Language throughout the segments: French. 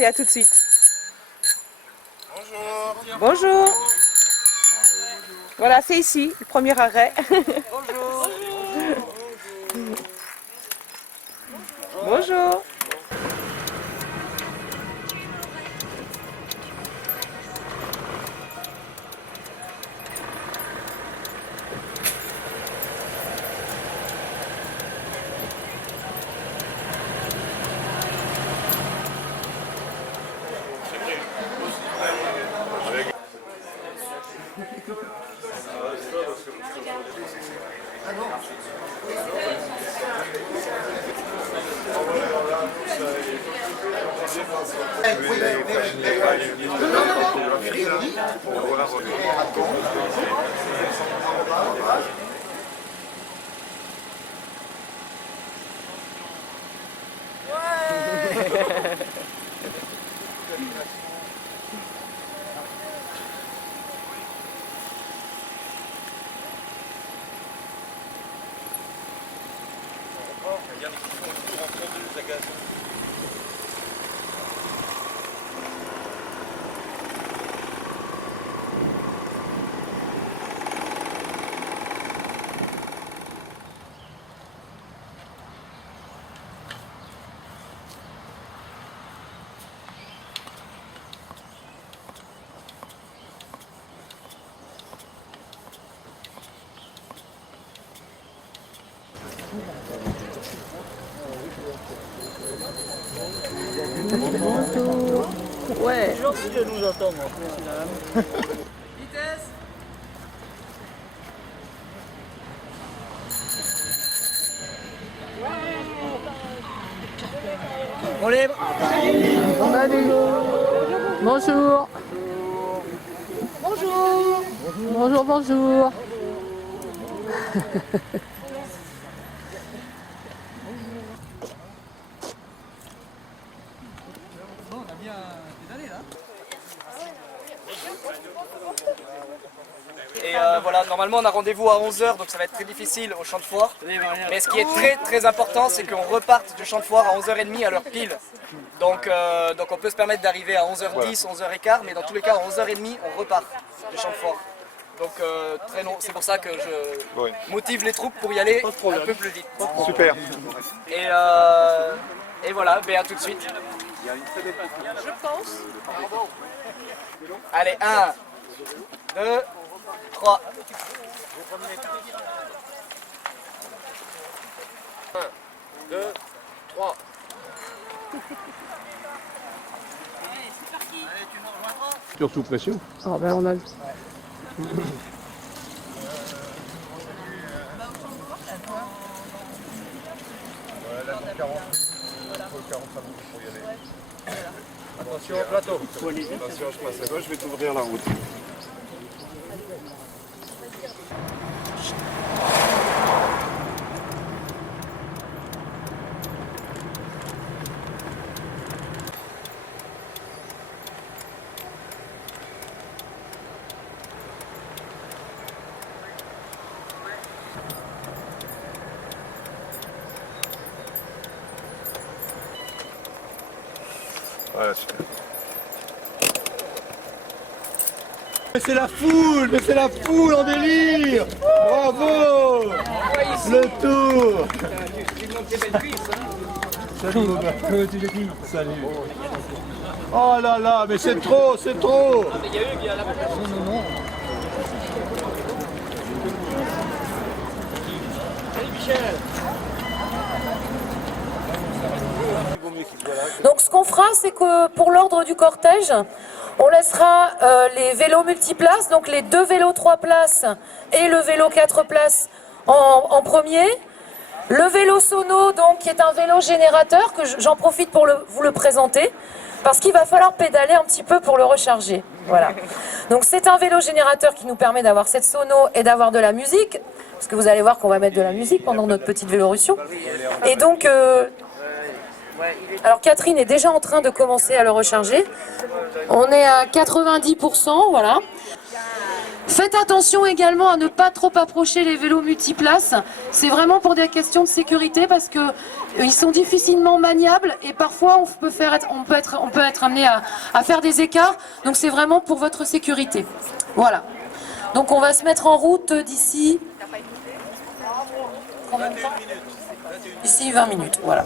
Allez, à tout de suite. Bonjour. Bonjour. Voilà, c'est ici, le premier arrêt. Bonjour. Bonjour. Regarde, ils font le tour en tondeuse à gazon. Ouais. C'est gentil de nous entendre, madame. Vitesse. On libre. Bonjour. Bonjour. Bonjour, bonjour. Bon, on a bien pédalé là. Et voilà, normalement on a rendez-vous à 11 h, donc ça va être très difficile au champ de foire. Mais ce qui est très important, c'est qu'on reparte du champ de foire à 11h30 à l'heure pile. Donc on peut se permettre d'arriver à 11h10, 11h15, mais dans tous les cas à 11h30 on repart du champ de foire. Donc très long, c'est pour ça que je motive les troupes pour y aller un peu plus vite. Super. Et voilà, à tout de suite. Je pense. Allez, 1, 2, 3. 1, 2, 3. Surtout pression. Ah ben on a... Attention au plateau. Attention, je passe à gauche, je vais t'ouvrir la route. Voilà, super. Mais c'est la foule en délire. Bravo. Le tour. Salut Robert, comment tu l'écris? Salut. Oh là là, mais c'est trop, c'est trop. Non. Donc ce qu'on fera, c'est que pour l'ordre du cortège, on laissera les vélos multiplaces, donc les 2 vélos 3 places et le vélo 4 places en premier. Le vélo sono, donc, qui est un vélo générateur, que j'en profite pour vous le présenter, parce qu'il va falloir pédaler un petit peu pour le recharger. Voilà. Donc c'est un vélo générateur qui nous permet d'avoir cette sono et d'avoir de la musique, parce que vous allez voir qu'on va mettre de la musique pendant notre petite Vélorussion. Et donc... alors Catherine est déjà en train de commencer à le recharger. On est à 90%, voilà. Faites attention également à ne pas trop approcher les vélos multiplaces. C'est vraiment pour des questions de sécurité parce que ils sont difficilement maniables et parfois on peut être amené à faire des écarts. Donc c'est vraiment pour votre sécurité. Voilà. Donc on va se mettre en route d'ici combien de temps ? D'ici 20 minutes. Voilà.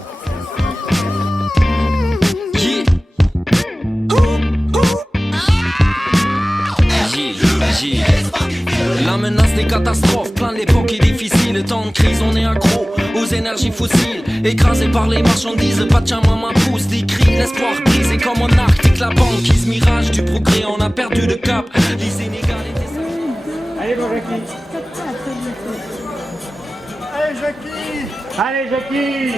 La menace des catastrophes, plein l'époque est difficile. Temps de crise, on est accro aux énergies fossiles. Écrasé par les marchandises, pas de chien, maman pousse des cris. L'espoir brisé comme en Arctique, la banquise. Mirage du progrès, on a perdu le cap. Les inégalités. Allez, mon Jackie. Allez, Jackie. Allez, Jackie.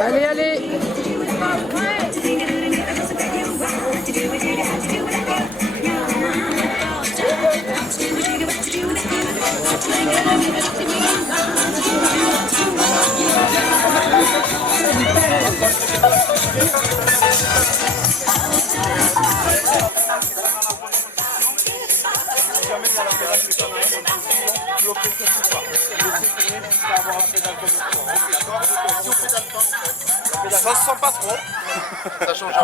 Allez, allez. Ça se sent pas trop. Ça change rien.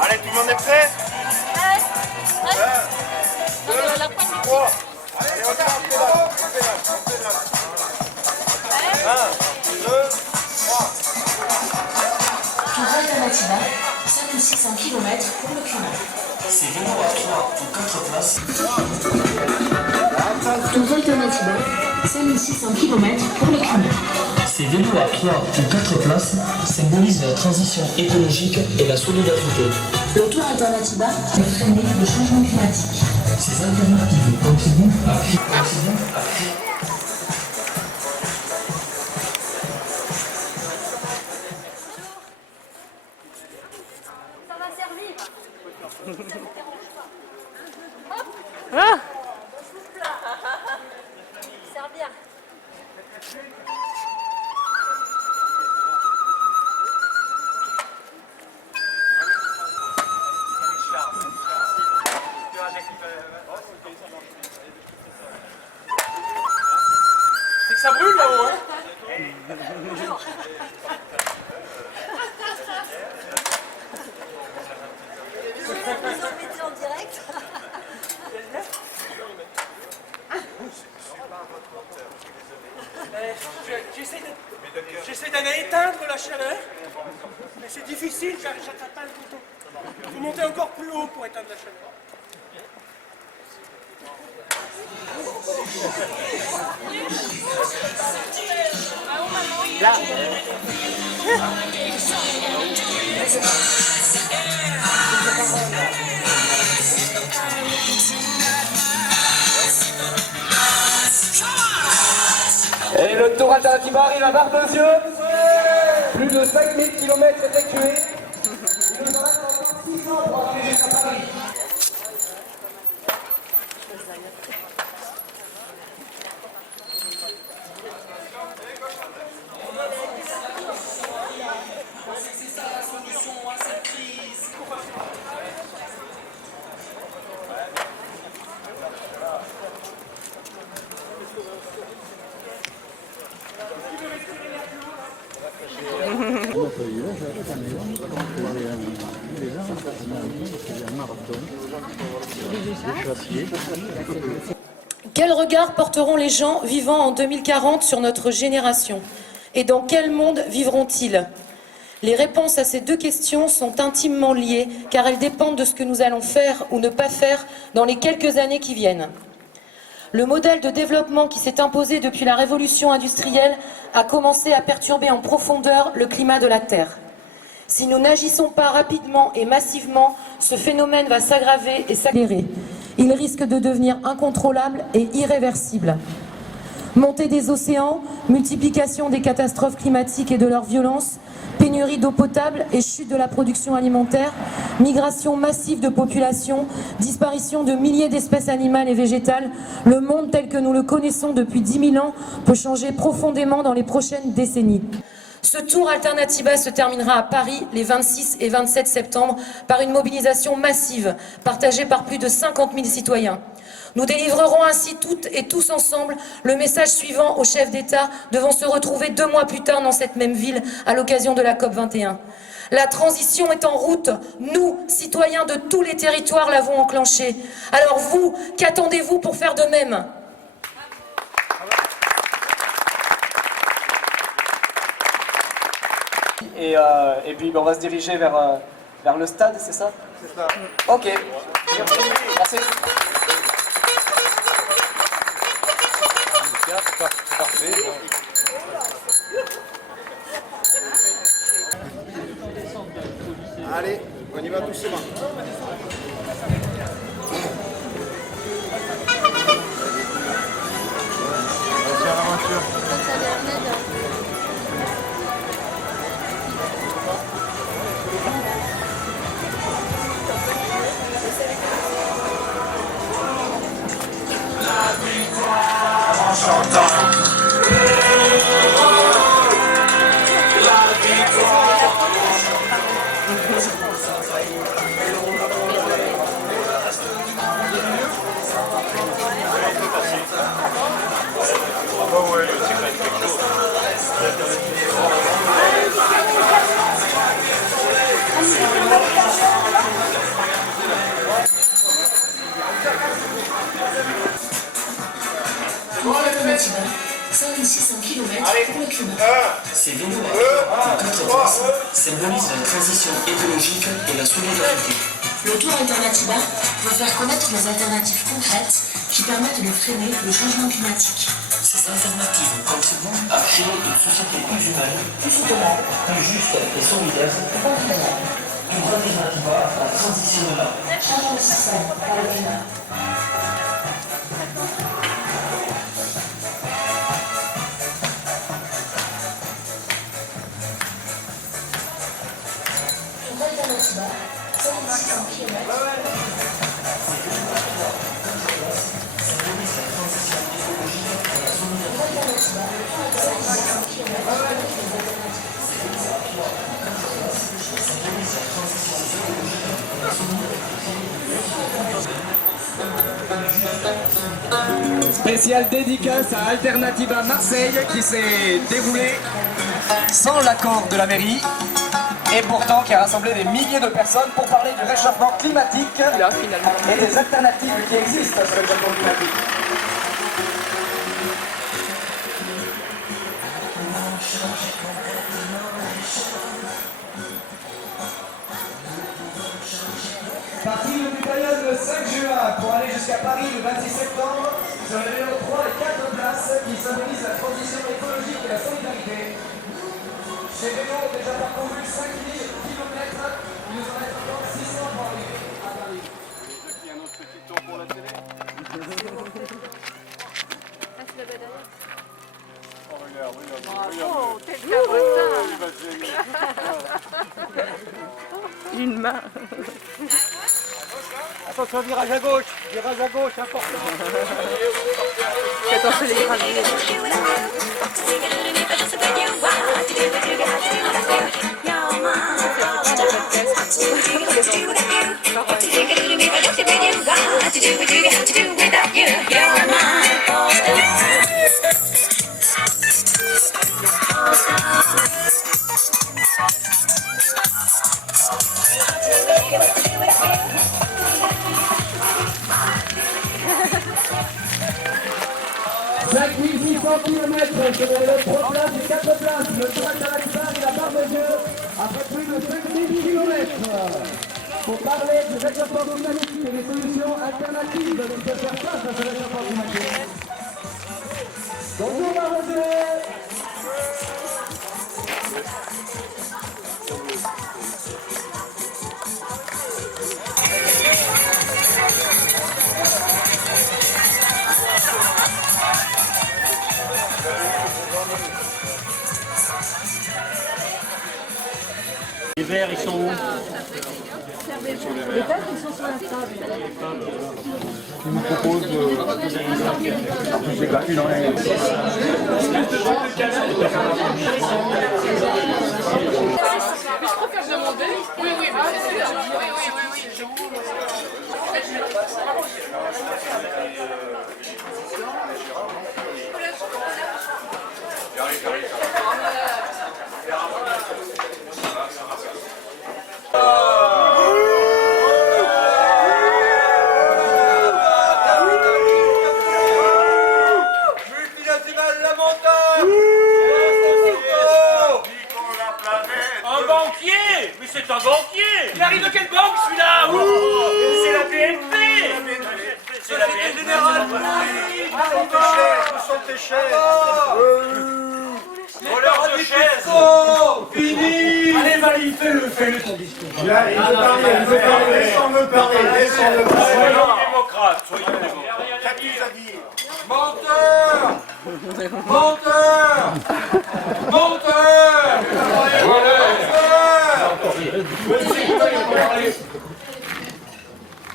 Allez, tout le monde est prêt? 1, 2, 3. Allez, on y va, on pédale. 1, 2, 3. Pour Alternativa, 5600 km pour le climat. C'est vélo à 3 ou 4 places. Pour Alternativa, 5600 km pour le climat. Ces vélos à 3 ou 4 places symbolisent la transition écologique et la solidarité. L'auto Alternativa va freiner le changement climatique. Ces alternatives contribuent à Ça va servir. Ah. Servir. C'est que ça brûle là-haut, hein? En direct. J'essaie d'aller éteindre la chaleur, mais c'est difficile, j'attrape pas le bouton. Il faut monter encore plus haut pour éteindre la chaleur. Là. Et le Tour Alternativa arrive à Barbezieux. Plus de 5000 km effectués. Il nous en reste encore 600 pour arriver jusqu'à Paris. Quel regard porteront les gens vivant en 2040 sur notre génération? Et dans quel monde vivront-ils? Les réponses à ces deux questions sont intimement liées, car elles dépendent de ce que nous allons faire ou ne pas faire dans les quelques années qui viennent. Le modèle de développement qui s'est imposé depuis la révolution industrielle a commencé à perturber en profondeur le climat de la Terre. Si nous n'agissons pas rapidement et massivement, ce phénomène va s'aggraver et s'accélérer. Il risque de devenir incontrôlable et irréversible. Montée des océans, multiplication des catastrophes climatiques et de leur violence, pénurie d'eau potable et chute de la production alimentaire, migration massive de populations, disparition de milliers d'espèces animales et végétales, le monde tel que nous le connaissons depuis 10 000 ans peut changer profondément dans les prochaines décennies. Ce tour Alternativa se terminera à Paris les 26 et 27 septembre par une mobilisation massive partagée par plus de 50 000 citoyens. Nous délivrerons ainsi toutes et tous ensemble le message suivant aux chefs d'État devant se retrouver 2 mois plus tard dans cette même ville à l'occasion de la COP21. La transition est en route. Nous, citoyens de tous les territoires, l'avons enclenchée. Alors vous, qu'attendez-vous pour faire de même ? Et puis on va se diriger vers le stade, c'est ça? C'est ça. Ok. Merci. Parfait. Allez, on y va doucement. Vas-y à l'aventure. En chantant. Alternativa, 5600 km pour le climat. Ces vélos à 4 places symbolisent la transition écologique et la solidarité. Le Tour Alternativa va faire connaître les alternatives concrètes qui permettent de freiner le changement climatique. Ces alternatives contribuent à créer une société plus humaine, plus soutenable, plus juste et solidaire. Une alternative à la transition de l'art. Changeons le système par le climat. Spéciale dédicace à Alternativa Marseille qui s'est déroulée sans l'accord de la mairie et pourtant qui a rassemblé des milliers de personnes pour parler du réchauffement climatique et des alternatives qui existent sur le réchauffement climatique. Parti de Bucaillon le 5 juin pour aller jusqu'à Paris le 26 septembre sur les vélos 3 et 4 places qui symbolisent la transition écologique et la solidarité. Ces vélos ont déjà parcouru 5000 km, il nous en reste encore 600 pour arriver à Paris. Il y a un autre petit tour pour la télé. Oh regarde, Bravo, quel cabretin. Une main. Attention, virage à gauche, important. Attention les graviers. km sur les 3 places et 4 places. Le Tour Alternativa et la barre de Dieu après plus de 5000 km. Pour parler des réchauffements climatiques et des solutions alternatives qui peuvent faire face à ce réchauffement climatique. Bonjour barre de Dieu. Les verts, ils sont où? Qui nous propose il en est. Je préfère demander. Oui, oui, Multinationale la montagne. Un banquier. Mais c'est un banquier. Il arrive de quelle banque celui-là? C'est la BNP. C'est la BNP. Général, vous sentez cher. Voleur de chaises. Fini. Allez, Valérie, fais-le ton discours. Il veut parler, laissons-le parler, laissons-le parler. Soyons démocrates, soyons démocrates. Qu'as-tu à dire? Menteur! Menteur! Menteur!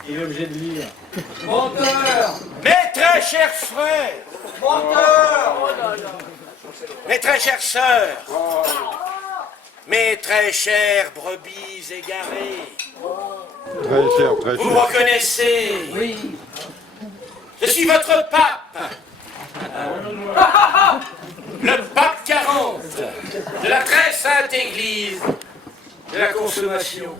Il est obligé de lire. Menteur! Mes très chers frères, Menteur! mes très chères sœurs, mes très chères brebis égarées, Très cher, très vous me reconnaissez? Oui. Je suis votre pape. Le pape 40 de la très sainte église de la consommation.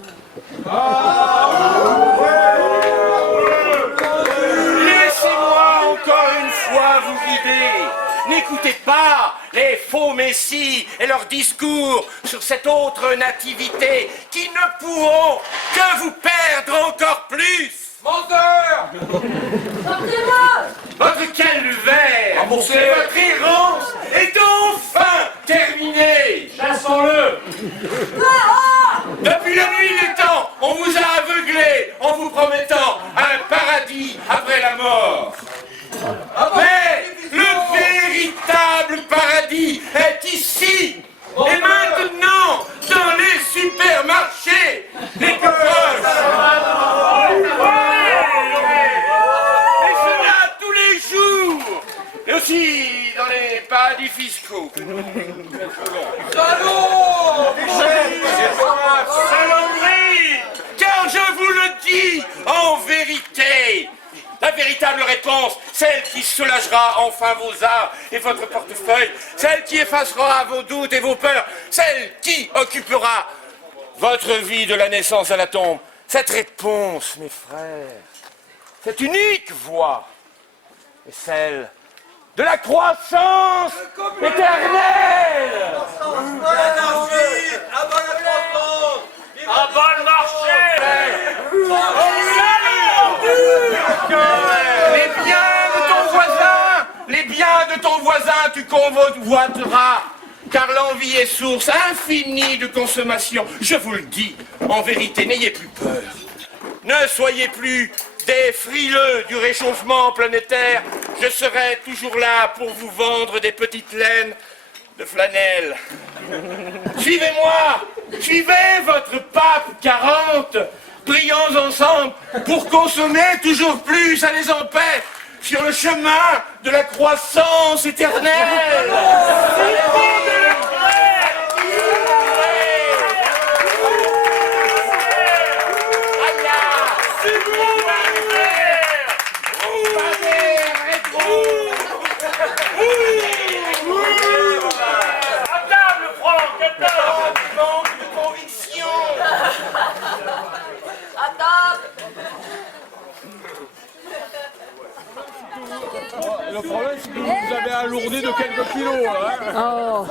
Laissez-moi encore une fois vous guider. N'écoutez pas les faux messies et leurs discours sur cette autre nativité qui ne pourront que vous perdre encore plus. Menteur! Votre calvaire et votre errance est enfin terminée. Chassons-le. Depuis la nuit des temps, on vous a aveuglé en vous promettant un paradis après la mort. Mais le véritable paradis est ici. Et maintenant, dans les supermarchés, les poches. Et cela tous les jours. Et aussi dans les paradis fiscaux. Salaud! Saloperie! Car je vous le dis en vérité, la véritable réponse, celle qui soulagera enfin vos âmes et votre portefeuille, celle qui effacera vos doutes et vos peurs, celle qui occupera votre vie de la naissance à la tombe. Cette réponse, mes frères, cette unique voie est celle de la croissance éternelle. À bas le marché. Les biens de ton voisin, tu convoiteras, car l'envie est source infinie de consommation. Je vous le dis, en vérité, n'ayez plus peur. Ne soyez plus des frileux du réchauffement planétaire. Je serai toujours là pour vous vendre des petites laines de flanelle. Suivez-moi, suivez votre pape 40. Prions ensemble pour consommer toujours plus, ça les empêche sur le chemin de la croissance éternelle. Le problème, c'est que vous avez alourdi de quelques kilos. Hein.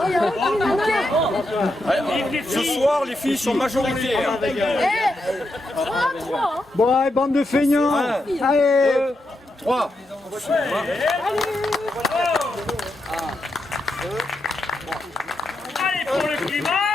Ce soir, les filles sont majoritaires. Bon, allez, bande de feignants. Allez. 2, 3. Allez pour le climat.